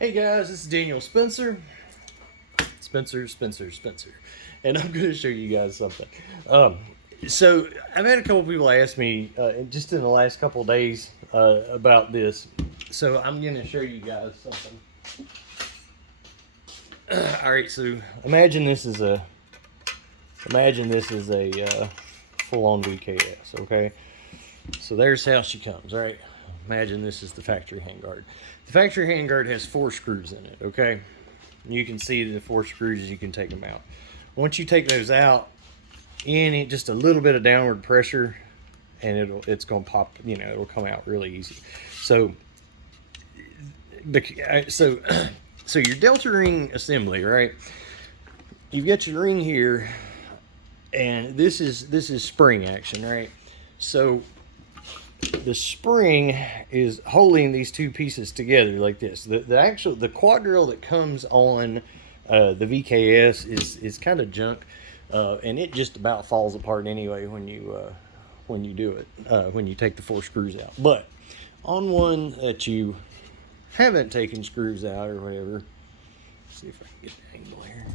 Hey guys, this is Daniel Spencer. Spencer. And I'm going to show you guys something. So I've had a couple people ask me just in the last couple of days about this. So I'm going to show you guys something. All right, so imagine this is a full-on VKS, okay? So there's how she comes, right? Imagine this is the factory handguard. The factory handguard has 4 screws in it, okay? You can see the 4 screws, you can take them out. Once you take those out, just a little bit of downward pressure, and it's gonna pop, it'll come out really easy. So so your delta ring assembly, right? You've got your ring here, and this is spring action, right? So the spring is holding these 2 pieces together like this. The quad drill that comes on the VKS is kind of junk, and it just about falls apart anyway when you do it, when you take the 4 screws out. But on one that you haven't taken screws out or whatever, let's see if I can get the angle here.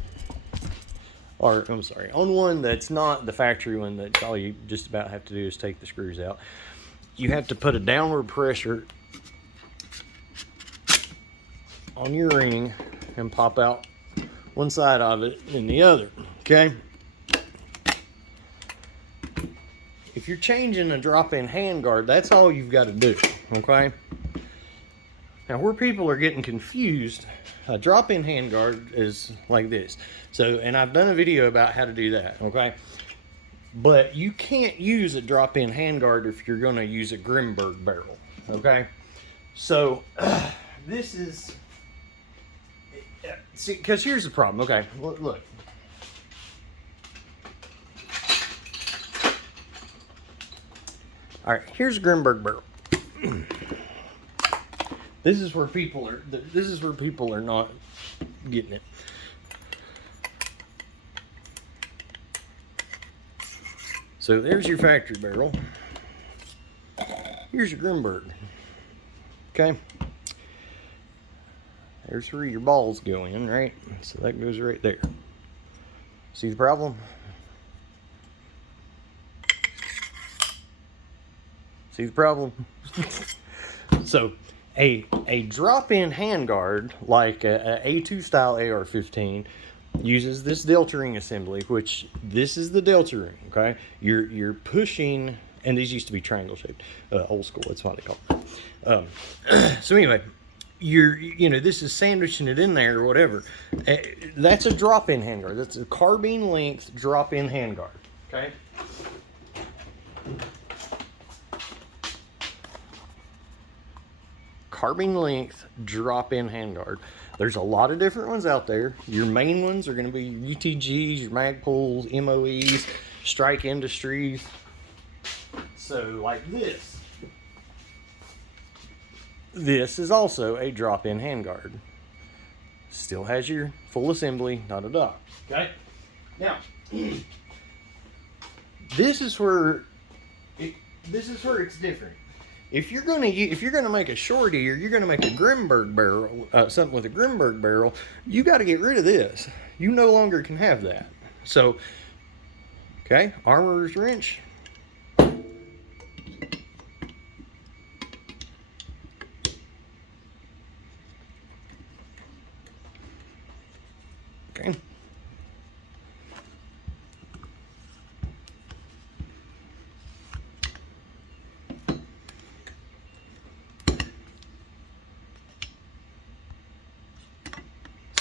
Or I'm sorry, on one that's not the factory one, that all you just about have to do is take the screws out. You have to put a downward pressure on your ring and pop out one side of it and the other, okay? If you're changing a drop-in handguard, that's all you've got to do, okay? Now, where people are getting confused, a drop-in handguard is like this. So, and I've done a video about how to do that, okay? But you can't use a drop-in handguard if you're going to use a Grimburg barrel, okay? So, this is... See, because here's the problem, okay? Look. All right, here's a Grimburg barrel. This is where people are not getting it. So there's your factory barrel. Here's your Grimburg. Okay. There's where your balls go in, right? So that goes right there. See the problem? See the problem? So a drop-in handguard like a A2 style AR-15 uses this delta ring assembly, which this is the delta ring, okay? You're pushing, and these used to be triangle shaped, old school, that's what they call it. So anyway, this is sandwiching it in there or whatever. That's a drop-in handguard. That's a carbine length drop-in handguard, okay? Carbine length drop-in handguard. There's a lot of different ones out there. Your main ones are going to be your UTGs, your Magpuls, MOEs, Strike Industries. So like this. This is also a drop-in handguard. Still has your full assembly, not a dock. Okay? Now, this is where it's different. If you're gonna make a shorty, or you're gonna make a Grimburg barrel, something with a Grimburg barrel, you got to get rid of this. You no longer can have that. So, okay, armorer's wrench. Okay.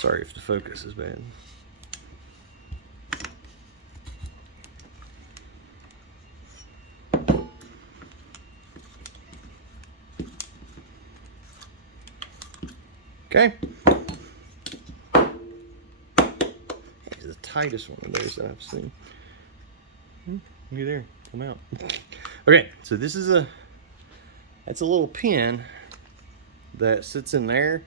Sorry if the focus is bad. Okay. It's the tightest one of those that I've seen. You there? Come out. Okay, so this is that's a little pin that sits in there.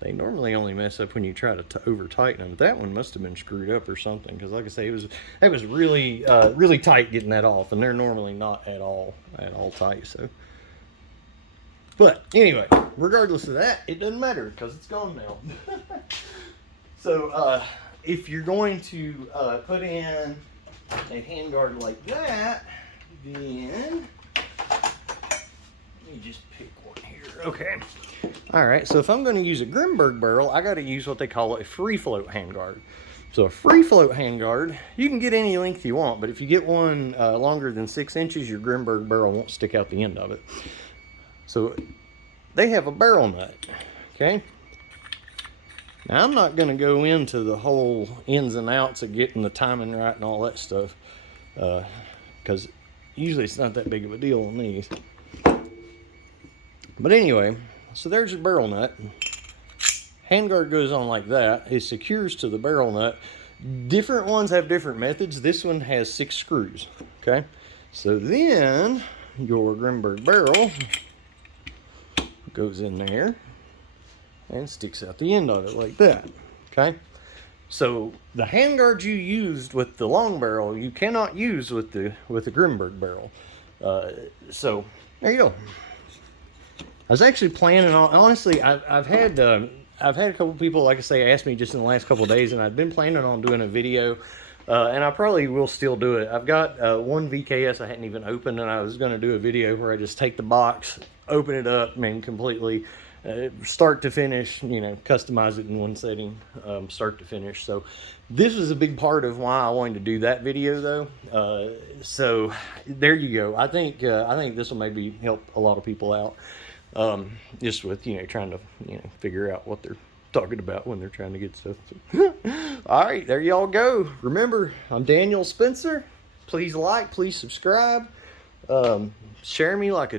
They normally only mess up when you try to over tighten them. That one must have been screwed up or something, because like I say, it was really really tight getting that off, and they're normally not at all tight. So But anyway, regardless of that, it doesn't matter because it's gone now. So if you're going to put in a handguard like that, then let me just pick one here. Okay. All right. So if I'm going to use a Grimburg barrel, I got to use what they call a free float handguard. So a free float handguard, you can get any length you want, but if you get one longer than 6 inches, your Grimburg barrel won't stick out the end of it. So they have a barrel nut. Okay. Now, I'm not going to go into the whole ins and outs of getting the timing right and all that stuff, because usually it's not that big of a deal on these. But anyway, so there's your barrel nut. Handguard goes on like that. It secures to the barrel nut. Different ones have different methods. This one has 6 screws. Okay, so then your Grimburg barrel goes in there and sticks out the end of it like that. Okay, so the handguard you used with the long barrel, you cannot use with the Grimburg barrel. So there you go. I was actually planning on, honestly, I've had a couple people, like I say, ask me just in the last couple of days, and I've been planning on doing a video, and I probably will still do it. I've got one VKS I hadn't even opened, and I was going to do a video where I just take the box, open it up, and completely start to finish, you know, customize it in one setting, start to finish. So this was a big part of why I wanted to do that video, though. So there you go. I think this will maybe help a lot of people out, just with, you know, trying to, you know, figure out what they're talking about when they're trying to get stuff. All right, there y'all go. Remember, I'm Daniel Spencer. Please like, please subscribe. Share me like a